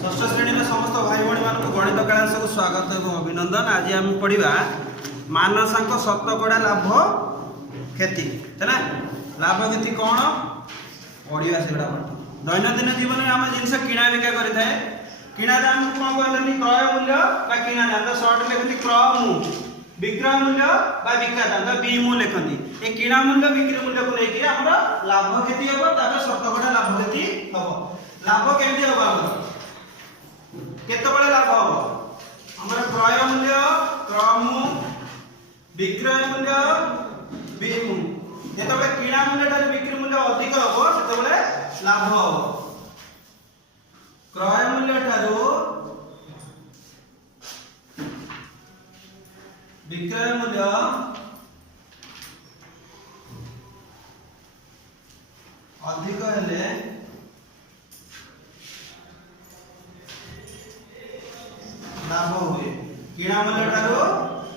षष्ठ श्रेणी समस्त भाई भाई मान गणित क्लास को स्वागत एवं अभिनंदन। आज आम पढ़ा मानसांक शतकड़ा लाभ क्षति है ना। लाभ क्षति कौन पढ़ा से दैनंदिन जीवन में आम जिन किणा बिका करें किणा दाम कौन कहते क्रय मूल्य किणा दाम सर्ट लिखती क्रय विक्रय मूल्य बिका दाम बीमु लिखती ये किणा मूल्य बिक्री मूल्य को लेकर आम लाभ क्षति हम शतकड़ा लाभ क्षति हम लाभ केमती हम केतबेले लाभ हम हमर क्रय मूल्य क्रमु विक्रय मूल्य बीमु जेतबेले किणा मूल्य ठार बिक्री मूल्य अधिक हो सेतबेले लाभ हो। क्रय मूल्य ठारो विक्रय मूल्य अधिक हेले लाभ हुए। किणा मूल्य ठारो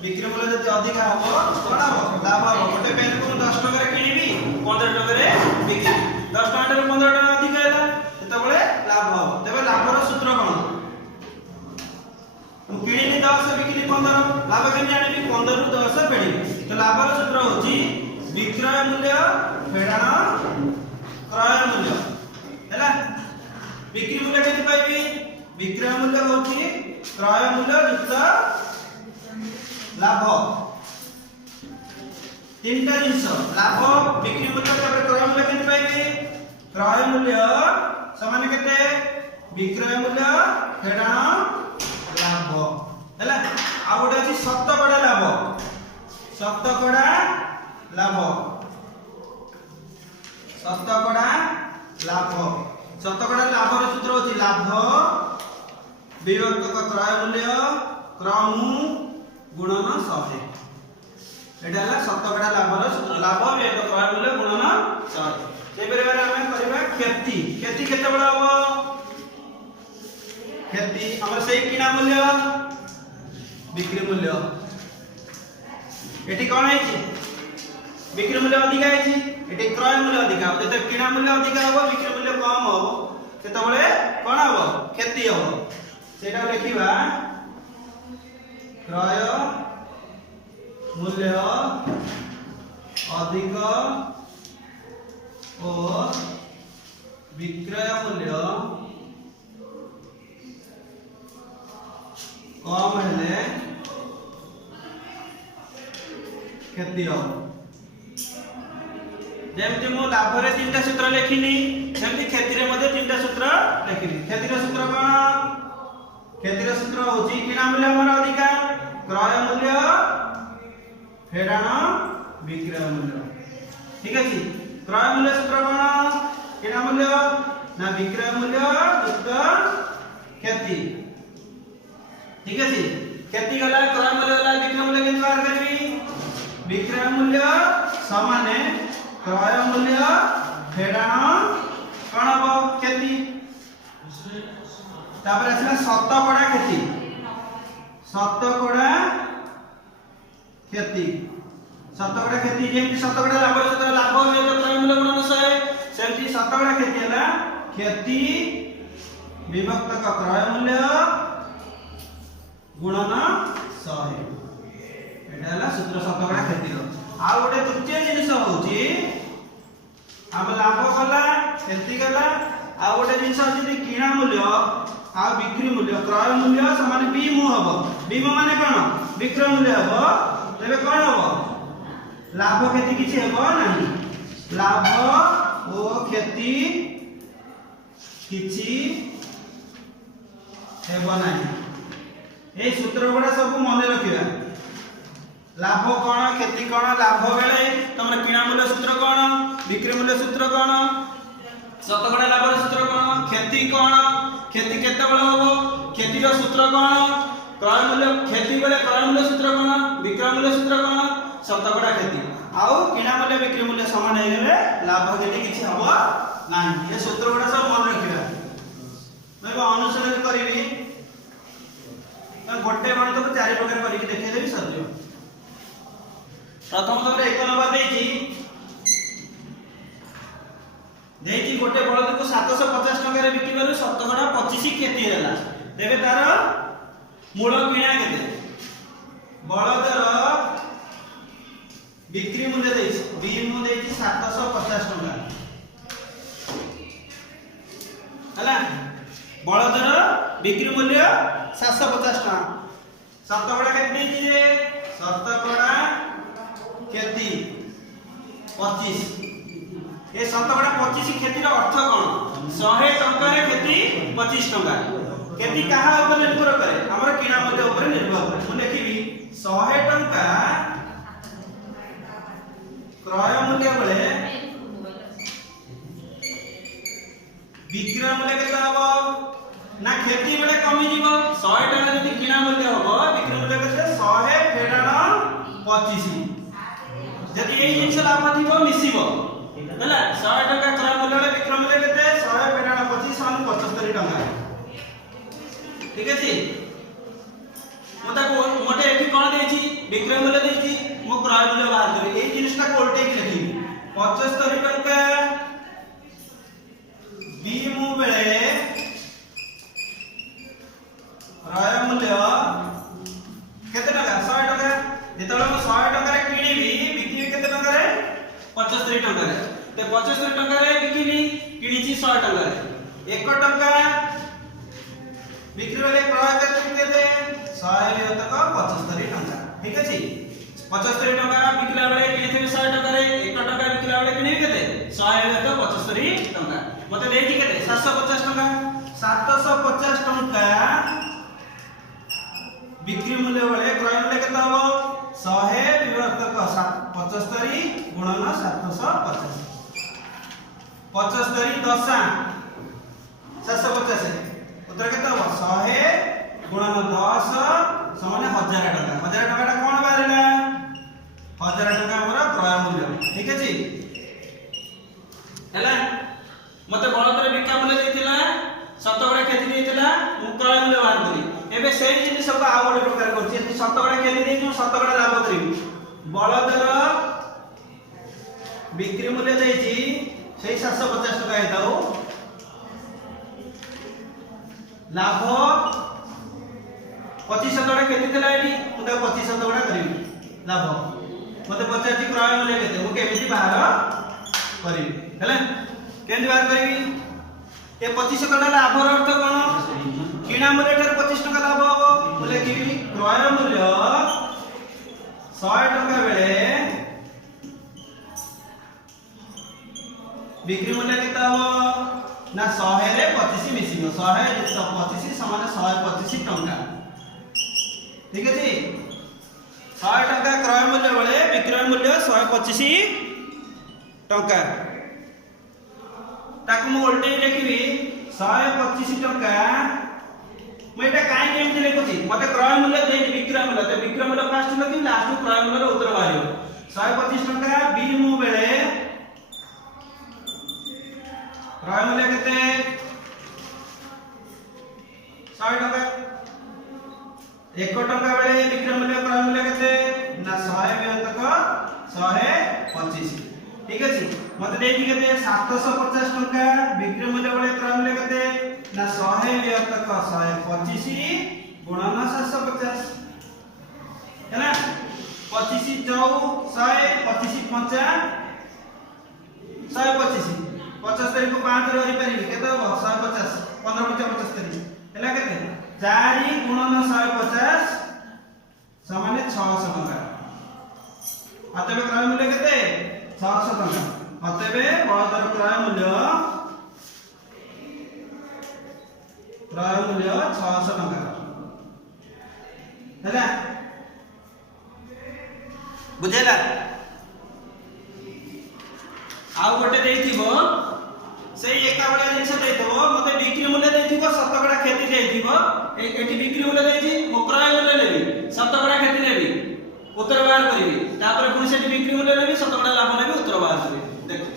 बिक्री मूल्य जति अधिक हबो कोन हबो लाभ हबो। गोटे पेन को 10 टका रे किनिबी 15 टका रे बिक्री 10 टका रे 15 टका अधिक हैला सेतबेले लाभ हबो। तबे लाभर सूत्र कोन मु किनिनी 10 बिक्री 15 लाभ केन जानिबी 15 रु 10 फेडिबी। तो लाभर सूत्र होची विक्रय मूल्य फेडाण क्रय मूल्य हैला। बिक्री मूल्य केति पाइबी विक्रय मूल्य होची क्रय मूल्य युक्त लाभ। तीनटा जिंस लाभ बिक्री मूल्य तबे क्रय मूल्य केति पाइबे क्रय मूल्य समान केते विक्रय मूल्य फेडाण लाभ हैला। आ गोटे अछि शतकड़ा लाभ शतकड़ा लाभ शतकड़ा लाभ शतकड़ा लाभर सूत्र होछि लाभ विभक्त क्रय मूल्य क्रम गुणन 100 एटा हला शतकड़ा लाभर सूत्र लाभ विभक्त क्रय मूल्य गुणन 100। से परिवार हम करबा क्षति क्षति केते बडा हो क्षति हमर सेही किणा मूल्य बिक्री मूल्य एटी कोन है बिक्री मूल्य अधिक है एटी क्रय मूल्य अधिक हो। जते किणा मूल्य अधिक हो बिक्री मूल्य कम हो सेतबेले कोन हो क्षति हो। सेटा लिखिबा क्रय मूल्य अधिक और विक्रय मूल्य कम हेले क्षति हो। जेमति मो लाभ रे तीनटा सूत्र लिखिनी सेमति क्षति रे मध्ये तीनटा सूत्र लिखिनी। क्षति रे सूत्र कोन क्षति रे सूत्र होची किणा मूल्य हमर अधिक क्रय मूल्य फेडाण विक्रय मूल्य ठीक अछि। क्रय मूल्य सूत्र कोन किणा मूल्य ना विक्रय मूल्य युक्त क्षति ठीक अछि। क्षति गला क्रय मूल्य गला विक्रय मूल्य केन बाहर करबी विक्रय मूल्य समान क्रय मूल्य फेडाण कोन हो क्षति। तापर आसला शतकड़ा क्षति शतकड़ा क्षति शतकड़ा क्षति जेमति शतकड़ा लाभ सूत्र लाभ विभक्त क्रय मूल्य गुणन 100 सेमति शतकड़ा क्षति हला क्षति विभक्त क्रय मूल्य गुणन 100 एटा हला सूत्र शतकड़ा क्षति रो। आ गोटे तृतीय जिनिस होची हम लाभ कला क्षति गला आ गोटे जिनिस होची किणा मूल्य आ बिक्री मूल्य क्रय मूल्य समान बीमु हबो। बीमु माने कोन विक्रय मूल्य हबो तबे कोन हबो लाभ क्षति किछि हबो नाही। लाभ ओ क्षति किछि हेबो नाही। ए सूत्र गुडा सब मन रखिबा लाभ कोन क्षति कोन लाभ बेले तमर किणा मूल्य सूत्र कोन बिक्री मूल्य सूत्र कोन शतकड़ा लाभर सूत्र कोन क्षति कोन क्षति केते बेले होबो क्षति रो सूत्र कोन क्रय मूल्य क्षति बेले क्रय मूल्य सूत्र कोन विक्रय मूल्य सूत्र कोन शतकड़ा क्षति आउ किणा मूल्य बिक्री मूल्य समान हे गेले लाभ क्षति किछि हबो नाही। ए सूत्र गुडा सब मन रखिबा मैं अनुसरण करिवि गोटे गणित को चारि प्रकार करिक देखै देबी सजियो। प्रथम तमरे 1 नंबर देछि देइछि गोटे बळद को 750 टका रे बिकिबारु शतकड़ा 25 क्षति हैला तेबे तार मूल किणा केते बळदर बिक्री मूल्य देइछि बी मु देइछि 750 टका हैला बळदर बिक्री मूल्य 750 टका शतकड़ा केते देइछि रे शतकड़ा क्षति 25 ए शतकड़ा 25 क्षति रो अर्थ कोन 100 टका रे क्षति 25 टका क्षति कहा ऊपर निर्भर करे हमर किना मूल्य ऊपर निर्भर करे मु लिखिबी 100 टका क्रय मूल्य बेले विक्रय मूल्य केते हबो ना क्षति बेले कमी जीवो 100 टका जदि किना मूल्य हबो विक्रय मूल्य केते 100 फेडाण 25 जदि एई जिंस लाभ थिबो मिसिबो हैला 100 टका क्रय मूल्य विक्रय मूल्य केते 100 फेडाण 25 = 75 टका ठीक अछि मोटा को मोटे एठी कोन देछि विक्रय मूल्य देछि मो क्रय मूल्य बाहर करी एई जिनिसटा को उल्टे की लिखि 75 टका बी मु बेले क्रय मूल्य केते टका 100 टका जेतले मो 100 टका रे किनिबी बिक्री केते टका रे 75 टका रे ते 75 टका रे बिकिली किनिछि 100 टका रे 1 टका बिक्री वाले क्रय केते 100 तक 75 टका ठीक अछि 75 टका बिकला बेले किनिथे 100 टका रे 1 टका बिकला बेले किनिबी केते 100 तक 75 टका मते देछि केते 750 टका 750 टका बिक्री मूल्य बेले क्रय मूल्य केते हबो 100 विभक्त 75 गुणन 750 75 दशा 750 उत्तर केते हबो 100 गुणन 10 समान 1000 टका 1000 टका कोन बारिला 1000 टका हमर क्रय मूल्य ठीक अछि हैला मते बळदरे बिका मूल्य देथिला शतकड़ा क्षति देथिला मु क्रय मूल्य बाहर करी एबे सेही जिनिस सब आ गोटे प्रकार करछि शतकड़ा क्षति देछि शतकड़ा लाभ करी बळदर बिक्री मूल्य देछि सेही 750 टका हेताउ लाभ 25 शतकड़ा क्षति देला एठी मु 25 शतकड़ा करिवि लाभ मते पचाची क्रय मूल्य केते मु केमिति बाहर करिवि हैला केमिति बाहर करिवि ए 25 टका लाभ अर्थ कोन किना मूल्य ठार 25 टका लाभ हबो मु लिखिबि क्रय मूल्य 100 टका बेले बिक्री मूल्य केते हबो ना 100 रे 25 मिसिबो 100 युक्त 25 समान 125 टका ठीक अछि 100 टका क्रय मूल्य बेले विक्रय मूल्य 125 टका ताकु मु उल्टे लिखिबी 125 टका मु एटा काई केमति लिखुची मते क्रय मूल्य देइ विक्रय मूल्य ते विक्रय मूल्य फास्ट लिखि लास्ट क्रय मूल्य रो उत्तर बाहिर 125 टका बी मु बेले क्रय मूल्य केते 100 टका 1 टका बेले विक्रय मूल्य क्रय मूल्य केते ना 100 विभक्त 125 ठीक अछि मते देछि केते 750 टका बिक्री मूल्य बेले क्रय मूल्य केते ना 100 विभक्त 125 गुणन 750 हैना 25 चौ 100 25 5 125 75 को 5 रे हरि परिबी केते हो 150 15 75 हैला केते 4 गुणन 150 समान 600 टका अतबे क्रय मूल्य केते 600 टका अतबे बळदर क्रय मूल्य 600 टका हैला बुझेला आउ गोटे देइथिबो सेही एका बडा जिंस देइथबो मते बिक्री मूल्य देइथिबो शतकड़ा क्षति देइथिबो एठी बिक्री मूल्य देइछि मो क्रय मूल्य लेबी शतकड़ा क्षति लेबी उत्तर बाहर करिवि तापर पुनी सेठी बिक्री मूल्य लेबी शतकड़ा लाभ लेबी उत्तर बाहर करिवि देखो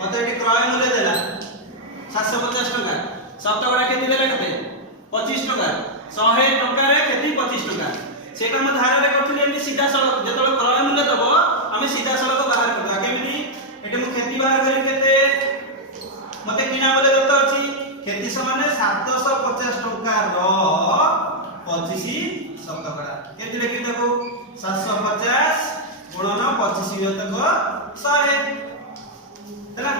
मते एठी क्रय मूल्य देला शतकड़ा खेती देला केते 25 टका 100 टका रे खेती 25 टका सेटा हम धारा रे करथि एमि सीधा सड़क जेतले क्रय मूल्य दबो हम सीधा सड़क बाहर करबा केमिति एटे मु खेती बाहर करी केते मते किना मूल्य दत्त अछि खेती समान 750 टका रो 25 शतकड़ा केति लेखि देबो 750 गुणन 25 तक 100 हैला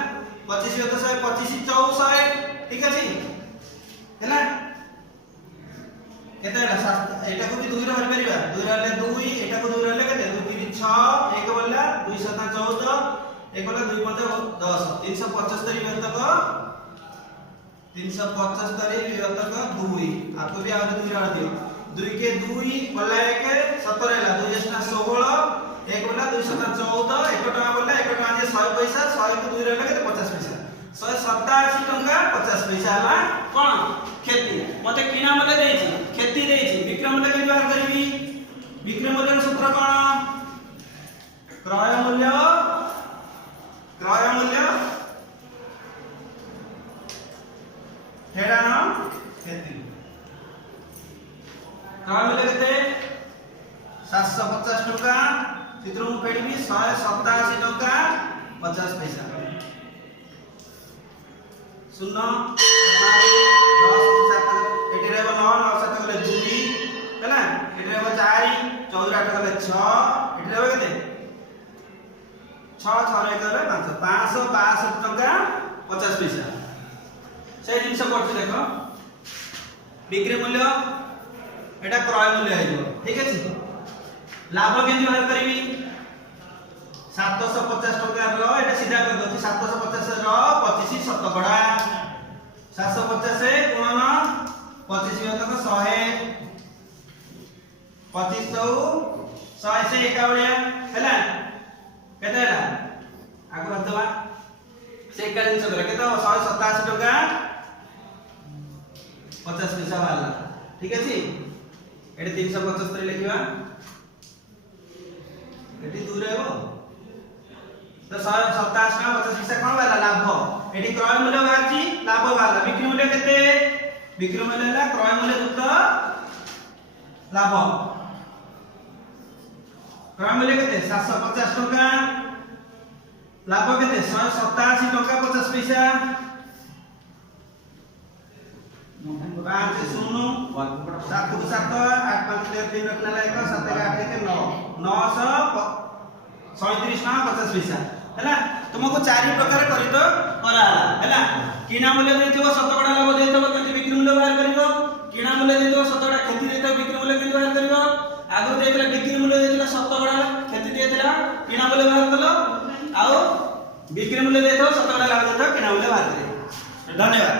25 तो 100 25 400 ठीक अछि हैला केते एटा को भी 2 रे भर परिबा 2 रे 2 एटा को 2 रे केते 2 2 6 1 बोला 2 7 14 1 बोला 2 5 10 375 तक 375 तक 2 आपको भी आगे 2 रे दियो 2 के 2 बोला 1 17 हैला 2 8 16 1 बोला 2 7 14 1 टका बोला 1 टका जे 100 पैसा 100 को 2 रे केते 50 पैसा 187 टका 50 पैसा हला कोन खेती मते किना मूल्य देछि खेती देछि विक्रय मूल्य के व्यवहार करबी विक्रय मूल्य सूत्र कोन क्रय मूल्य हेडान खेती क्रय मूल्य केते 750 टका चित्र मु पेडबी 187 टका 50 पैसा 0 10 7 एटी रहबो 9 9 7 गले 2 हैला एटी रहबो 4 14 8 गले 6 एटी रहबो केते 6 6 रे गले 562 टका 50 पैसा से जिंस करछ देखो बिक्री मूल्य एटा क्रय मूल्य आइबो ठीक अछि लाभ केंति बाहर करबी 750 टका रो एटा सीधा कर दो 750 रो 25 शतकड़ा 750 गुणन 25 तक 100 25 तो 100 से एकावलिया हैला केते हैला आगु हतबा से एका दिन सदरा केते 187 टका 50 पैसा वाला ठीक अछि एटे 375 लिखिबा एटी दूर हेबो तो 127 टका 50 पैसा कोन वाला लाभ एटी क्रय मूल्य बाहरची लाभ वाला बिक्री मूल्य केते बिक्री मूल्य है क्रय मूल्य युक्त लाभ क्रय मूल्य केते 750 टका लाभ केते 187 टका 50 पैसा 5 0 7 7 8 5 3 रखना लायक 7 8 के 9 937 टका 50 पैसा हैला तुमको 4 प्रकार करी तो करा हैला किना मूल्य देथिबो शतकड़ा लाभ देथिबो केते बिक्री मूल्य बाहर करिवो किना मूल्य देथिबो शतकड़ा खेती देथिबो बिक्री मूल्य केते बाहर करिवो आगु देथिला बिक्री मूल्य देथिला शतकड़ा खेती देथिला किना मूल्य बाहर कलो आउ बिक्री मूल्य देथिबो शतकड़ा लाभ देथिबो किना मूल्य बाहर करिवो धन्यवाद।